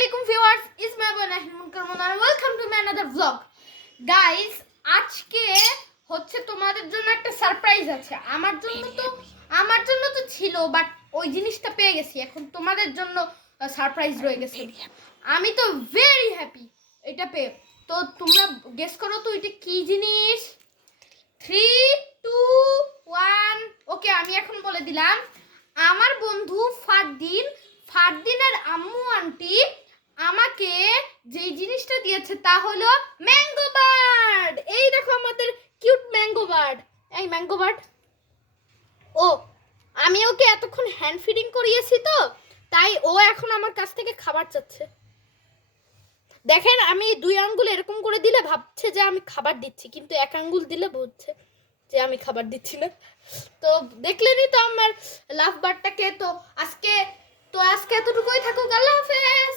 Assalamualaikum viewers, it's my boy Nahim Munkarmon and welcome to my another vlog. Guys, আজকে হচ্ছে তোমাদের জন্য একটা সারপ্রাইজ আছে। আমার জন্য তো ছিল, বাট ওই জিনিসটা পেয়ে গেছি। এখন তোমাদের জন্য সারপ্রাইজ রয়ে গেছে। আমি তো ভেরি হ্যাপি এটা পেয়ে। তো তোমরা গেস করো তো এটা কি জিনিস। 3 2 1 ওকে, আমি এখন বলে দিলাম। আমার বন্ধু ফারদিনের আম্মু আন্টি আমাকে যে জিনিসটা দিয়েছে তা হলো ম্যাঙ্গো বার্ড। এই দেখো আমাদের কিউট ম্যাঙ্গো বার্ড। এই ম্যাঙ্গো বার্ড, ও আমি ওকে এতক্ষণ হ্যান্ড ফিডিং করিয়েছি, তো তাই ও এখন আমার কাছ থেকে খাবার চাচ্ছে। দেখেন, আমি 2 আঙ্গুল এরকম করে দিলে ভাবছে যে আমি খাবার দিচ্ছি, কিন্তু 1 আঙ্গুল দিলে বুঝছে যে আমি খাবার দিচ্ছি না। তো দেখলেনই তো আমার লাভ বার্ডটাকে। তো আজকে এতটুকুই থাকুক। আল্লাহ হাফেজ।